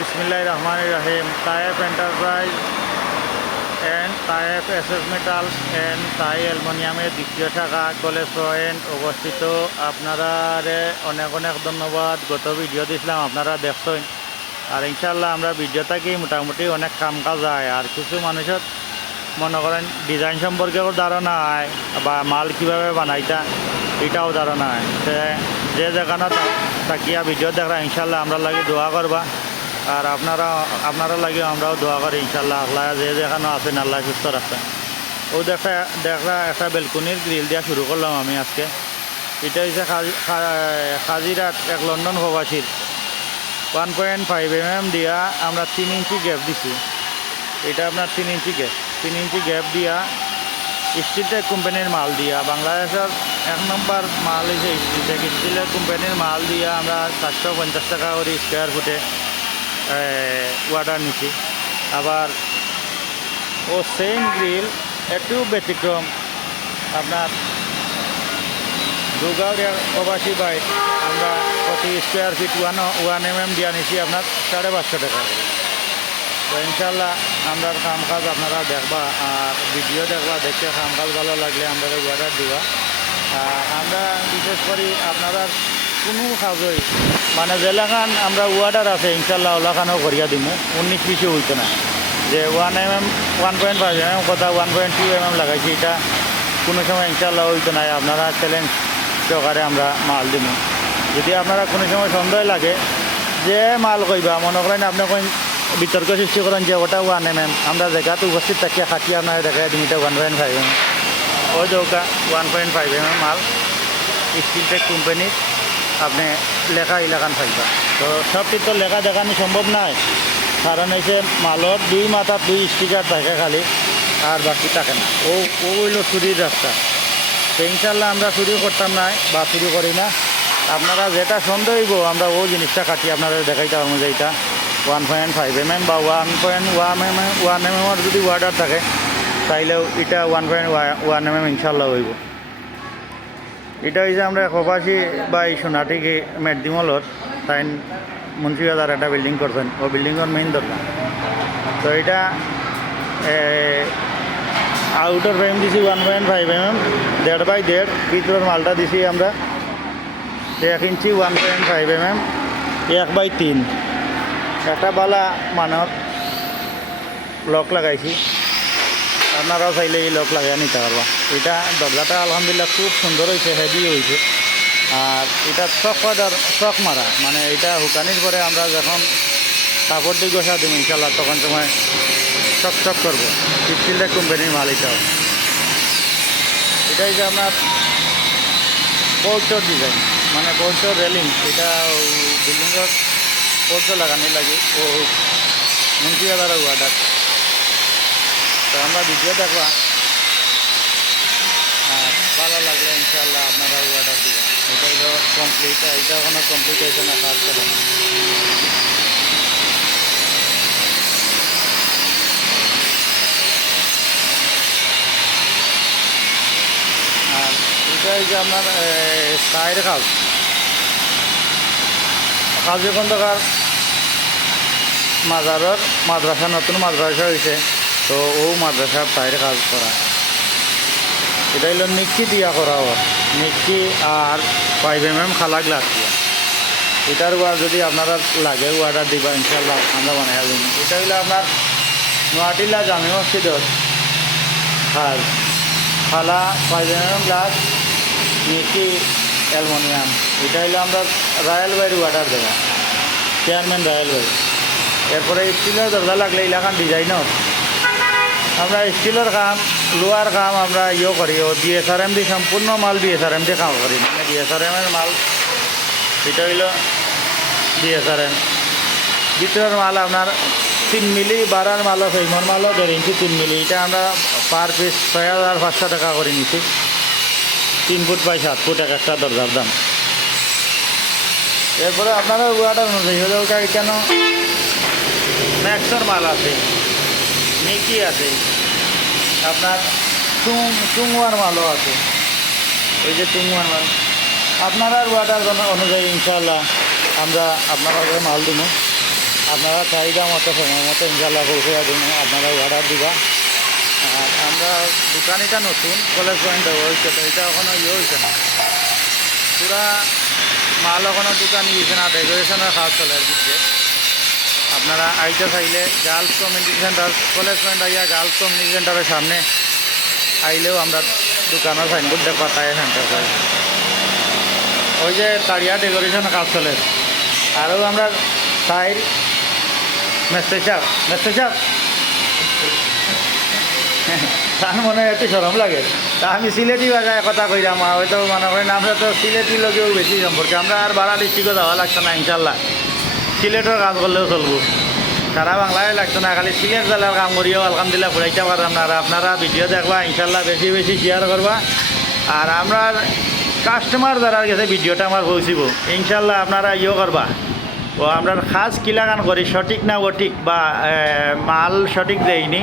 বিসমিল্লাহির রহমানির রহিম। Taif enterprise and Taif SS metal and তাই অ্যালুমিনিয়ামের দ্বিতীয় শাখা কলেজ পয়েন্ট অবস্থিত। আপনারা অনেক অনেক ধন্যবাদ। গত ভিডিও দিয়েছিলাম, আপনারা দেখছেন। আর ইনশাল্লাহ আমরা ভিডিও থাকি মোটামুটি অনেক কাম কাজ হয়। আর কিছু মানুষের মনে করেন ডিজাইন সম্পর্কেও ধারণা হয় বা মাল কীভাবে বানাইতা এটাও ধারণা হয়। যে যেখানে থাকিয়া ভিডিও দেখরা ইনশাল্লাহ আমরা লাগে দোয়া করবা। আর আপনারা লাগে আমরাও দোয়া করি ইনশাল্লাহ। আল্লাহ যে যেখানে আছেন আল্লাহ সুস্থ রাখবেন। ও দেখা একটা বেলকুনির গ্রিল দিয়া শুরু করলাম আমি আজকে। এটা হচ্ছে খাজিরাট এক লন্ডন প্রবাসীর 1.5 mm দিয়া আমরা 3 ইঞ্চি গ্যাপ দিছি। এটা আপনার 3 ইঞ্চি গ্যাপ দিয়া স্টিলটেক কোম্পানির মাল দিয়া, বাংলাদেশের 1 নম্বর মাল হয়েছে স্টিলটেক। স্টিলের কোম্পানির মাল দিয়া আমরা 750 টাকা করে স্কোয়ার ফুটে অর্ডার নিছি। আবার ও সেম গ্রিল একটু ব্যতিক্রম, আপনার দুগাঁওয়ের প্রবাসী বাইক আমরা প্রতি স্কোয়ার ফিট 1 mm দিয়া নিছি আপনার 550 টাকা করে। তো ইনশাল্লাহ আমরা কাম কাজ আপনারা দেখবা আর ভিডিও দেখবা, দেখে কাম কাজ ভালো লাগলে আমরা অর্ডার দিবা। আমরা বিশেষ করি আপনারা কোনো কাজই মানে যেলাখান আমরা অর্ডার আছে ইনশাল্লাহ ওলাখানেও করিয়া দিব। 19-20 হইতো না যে 1 mm 1.5 mm কথা 1.2 mm লাগাইছি, এটা কোনো সময় ইনশাল্লাহ হইতো না। আপনারা চ্যালেঞ্জ সহকারে আমরা মাল দিব। যদি আপনারা কোনো সময় সন্দেহ লাগে যে মাল কইবা, মনে করেন আপনি কই বিতর্ক সৃষ্টি করেন যে ওটা 1 mm, আমরা জায়গাতে উপস্থিত থাকিয়া খাটিয়ে আপনারা দেখাই দিন এটা 1.5 mm। ওই দৌকা 1.5 mm মাল স্টিলটেক কোম্পানির আপনি লেখা এলাকান পাইবা। তো সবটি তো লেখা দেখানো সম্ভব নয়, কারণ হচ্ছে মালর 2 মাথার 2 স্টিকার থাকে খালি, আর বাকি থাকে না। ও হইল চুরির রাস্তা। তো ইনশাল্লাহ আমরা চুরি করতাম না বা চুরি করি না। আপনারা যেটা সন্দেহ হইব আমরা ও জিনিসটা কাটি আপনারা দেখাইতে পারবো যে এটা 1.5 mm বা 1 mm যদি অর্ডার থাকে তাইলেও এটা 1.1 mm ইনশাল্লাহ হইব। এটা হয়েছে আমরা প্রবাসী বা এই সোনাটিকে মেটদিমলত তাই মুন্সিবাজার একটা বিল্ডিং করছেন, ও বিল্ডিংয়ের মেইন দরকার। তো এটা আউটার ফ্রেম দিছি 1.5 mm, 1.5 ভিতরের মালটা দিছি আমরা 1 ইঞ্চি 1.5 mm 1/3। একটা বালা মানর লক লাগাইছি, আপনারাও চাইলে এই লক লাগাই নিতে পারবা। এটা দরজাটা আলহামদুলিল্লাহ খুব সুন্দর হয়েছে, হেভি হয়েছে। আর এটা চক মারা, মানে এটা হুকানির পরে আমরা যখন কাপড় দিয়ে গোসা দিব ইনশাল্লাহ তখন সময় চকচক করবো। স্টিলটেক কোম্পানির মাল এটাও। এটা হচ্ছে আপনার পোর্চর ডিজাইন, মানে পোর্চর রেলিং। এটা বিল্ডিংয়ের পোর্চর লাগানি লাগে ও মুন্সিবাজার অর্ডার। তো আমরা ভিডিও দেখবা আর ভালো লাগলে ইনশাল্লাহ আপনারা অর্ডার দিবেন। এটা হলো কমপ্লিট, এটা কোনো কমপ্লিকেশন কাজ করে। আর এটা হচ্ছে আপনার চায়ের কাজ খন্দকার মাজারের মাদ্রাসা, নতুন মাদ্রাসা হয়েছে, তো ও মাদ্রাসার চায়ের কাজ করা। এটা হলো নিক্কি দিয়া করা হয়, নিক্কি আর 5 mm খালা গ্লাস দিয়া। এটার যদি আপনারা লাগে অর্ডার দিবা ইনশাল্লাহ আমরা বানাই দিন। এটা হইলো আপনার নোয়াটিলা জামি মসজিদর খালা 5 mm গ্লাস নিক্কি অ্যালুমিনিয়াম। এটা হইলো আমরা রয়্যাল বাইর অর্ডার দেওয়া, চেয়ারম্যান রয়্যাল বাই। এরপরে স্টিলের দরজা লাগলে এলাকান ডিজাইনও আমরা স্টিলের কাম, লোহার কাম আমরা করি। ও BSRM দিয়ে সম্পূর্ণ মাল BSRM দিয়ে কাম করি, মানে BSRM-এর মাল। এটা হইল BSRM। ভিতরের মাল আপনার 3 মিলি, 12 মালও ফেমর মালও 1.5 ইঞ্চি 3 মিলি। এটা আমরা পার পিস 6500 টাকা করে নিচ্ছি। 3 ফুট বাই 7 ফুট এক একটা দরজার দাম। এরপরে আপনারা অর্ডার অনুযায়ী হলে ওটা কেন ম্যাক্সর মাল আছে, নিকি আছে, আপনার চুংওয়ার মালও আছে। এই যে চুংওয়ার মাল আপনার অর্ডার অনুযায়ী ইনশাল্লাহ আমরা আপনার মাল দিব। আপনারা চাহিদা মতো সময় মতো ইনশাল্লাহ পৌঁছে দিন, আপনারা অর্ডার দিবা। আর আমরা দোকানিটা নতুন কলেজ পয়েন্ট হয়েছে, তো এটা এখনো হয়েছে না, পুরা মাল এখনো দোকান হয়েছে না, ডেকোরেশনের কাজ চলে আর দিচ্ছে। আপনারা আইতে চাইলে girls community centre college point আইয়া গার্লস কমিউনিটি সেন্টারের সামনে আইলেও আমরা দোকানের সাইনবোর্ড দেখবা তাই সেন্টার হয়। ওই যে তারিয়া ডেকোরেশনের কাজ চলে। আরও আমরা সাইড মেস্তে চাপ তার মনে হয় একটু সরম লাগে। তা আমি সিলেটি ভাষায় কথা কইলাম, হয়তো মনে করেন আমরা তো সিলেটি লোকেও বেশি সম্পর্কে, আমরা আর বাড়া ডিস্ট্রিক্টও যাওয়া লাগছে না ইনশাল্লাহ, সিলেটের কাজ করলেও চলবো, সারা বাংলায় লাগতো না, খালি সিলেট জেলার কাম করিও আলহামদুলিল্লাহ ফুরাইতে পারলাম না। আর আপনারা ভিডিও দেখবা ইনশাল্লাহ, বেশি বেশি শেয়ার করবা। আর আমরা কাস্টমার যারা গেছে ভিডিওটা আমার পৌঁছিব ইনশাল্লাহ, আপনারা ইয়ে করবা। ও আমরা খাস কিলাগান করি সঠিক না ওঠিক বা মাল সঠিক দেয়নি,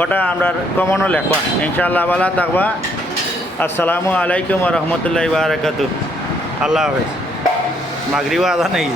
ওটা আমরা কমনও লেখবা ইনশাল্লাহ। ভালো থাকবা। আসসালামু আলাইকুম রহমতুল্লাহ বারাকাতু। আল্লাহ হাফেজ। মাগরিব আদা নেই।